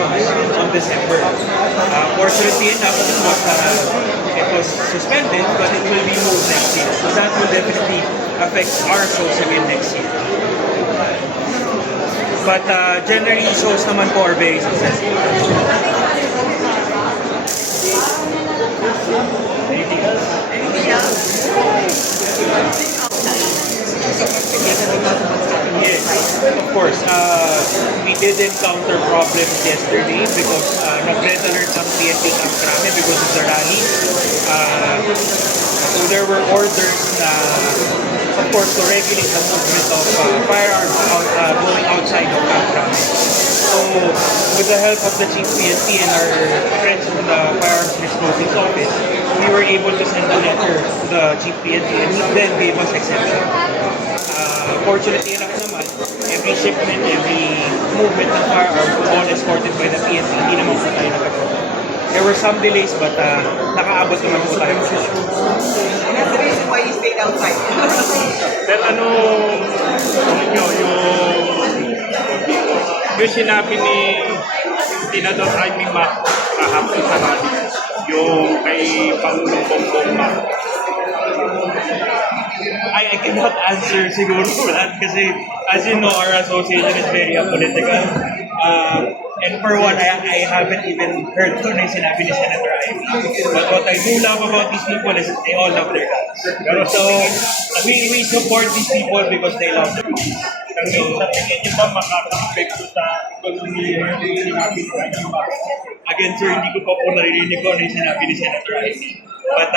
operations on December. Fortunately enough, it was suspended, but it will be moved next year. So that will definitely affect our shows again next year. But generally, shows naman po are very successful. Anything else? Yes, of course. We did encounter problems yesterday because nag-red alert ang PNP Camp Crame because of the rally. So there were orders na, of course, to regulate the movement of firearms going outside of Camp Crame. So with the help of the Chief PNP and our friends from the Firearms and Explosives Office, we were able to send a letter to the Chief PNP and he then gave us exemption. Fortunately enough naman, every shipment, every movement ng firearms was all escorted by the PNP. Hindi naman po tayo nagkaroon. There were some delays but nakaabot naman po tayo. That's the reason why you stayed outside. Then yung sinabi ni Senador Amy Mac kahapon sa rally, yung kay Pangulong Bongbong Mac. I cannot answer siguro for that kasi as you know, our association is very apolitical. And for one, I haven't even heard kung ano yung sinabi ni Senator Ivy. But what I do love about these people is they all love their guns. So, we support these people because they love their guns. Kasi sa tingin niyo ba makaka-apekto sa ekonomiya yung sinabi ni Amy Mac? Again, sir, hindi ko pa po naririnig ko ano yung sinabi ni Senator Ivy. But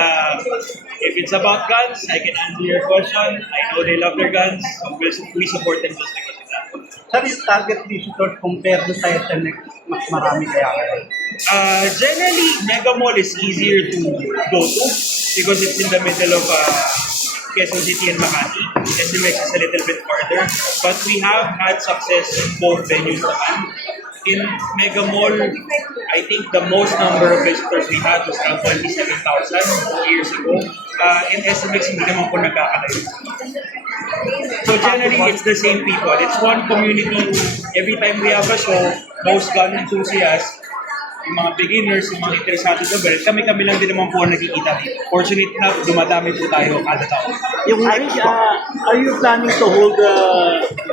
if it's about guns, I can answer your question. I know they love their guns, so we support them just because of that. Saan yung target visitor compared to sa SMX? Mas marami kaya ngayon? Generally, Mega Mall is easier to go to because it's in the middle of Quezon City and Makati. SMX is a little bit farther, but we have had success in both venues naman. In Mega Mall, I think the most number of visitors we had was around 27,000 years ago. In SMX, hindi naman po nagkakalayo. So generally, it's the same people. It's one community. Every time we have a show, most gun enthusiasts, yung mga beginners, yung mga interesado sa baril, kami-kami lang din naman po nakikita dito. Fortunate enough, dumadami po tayo kada taon. Yung are you planning to hold a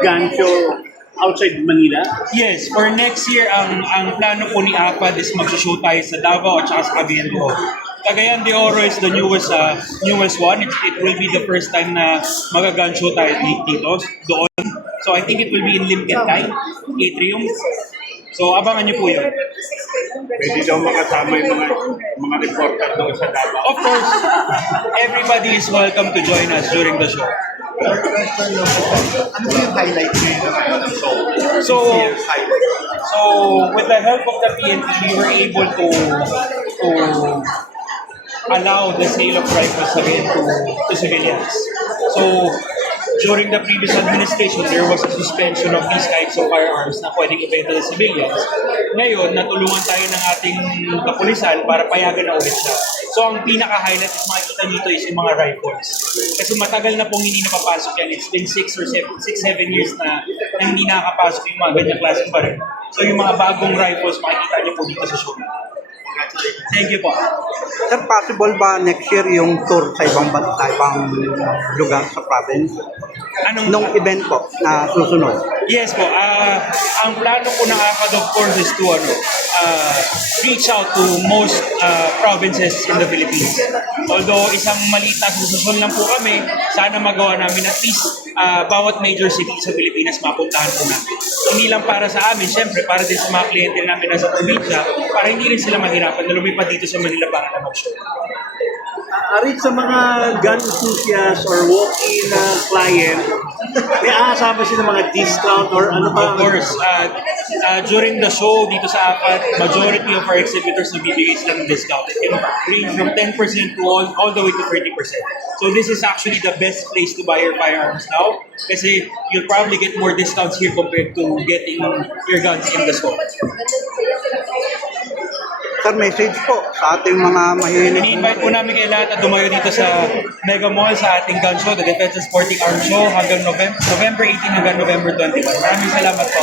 gun show outside Manila? Yes, for next year, ang plano po ni APAD is mag-show tayo sa Davao at saka sa Cagayan. Cagayan de Oro is the newest one. It will be the first time na mag-gun show tayo dito, doon. So I think it will be in Limpetay, Atrium. So abangan niyo po yun. Pwede daw makasama yung mga reporter doon sa Davao. Of course, everybody is welcome to join us during the show. Ano yung highlight ngayon ng show? So with the help of the PNP, we were able to allow the sale of rifles again to civilians. So during the previous administration, there was a suspension of these types of firearms na pwedeng ibenta sa civilians. Ngayon, natulungan tayo ng ating kapulisan para payagan na ulit siya. So ang pinaka-highlight is makikita dito is yung mga rifles. Kasi matagal na pong hindi napapasok yan. It's been 6 or 7 years na hindi nakakapasok yung mga ganyang klaseng baril. So yung mga bagong rifles, makikita niyo po dito sa show. Thank you po. Sir, possible ba next year yung tour sa ibang bansa, ibang lugar sa province? Nung event po na susunod? Yes po. Ang plano po ng APAD of course is to reach out to most provinces in the Philippines. Although isang maliit na susunod lang po kami, sana magawa namin at least bawat major city sa Pilipinas mapuntahan po namin. Hindi lang para sa amin, syempre para din sa mga kliyente namin nasa probinsya, para hindi rin sila mahirapan na lumipat dito sa Manila para na mag-show. Arit sa mga gun enthusiasts or walk-in client, may aasama sila mga discount or ano pa? Of course, during the show dito sa APAD, majority of our exhibitors nagbibigay sila ng discount. It can range from 10% to all the way to 30%. So this is actually the best place to buy your firearms now kasi you'll probably get more discounts here compared to getting your guns in the store. Sir, message po sa ating mga mahihinig. Ini-invite po namin kayo lahat na dumayo dito sa Mega Mall sa ating gun show, the Defense and Sporting Arms Show hanggang November 18 hanggang November 21. Maraming salamat po.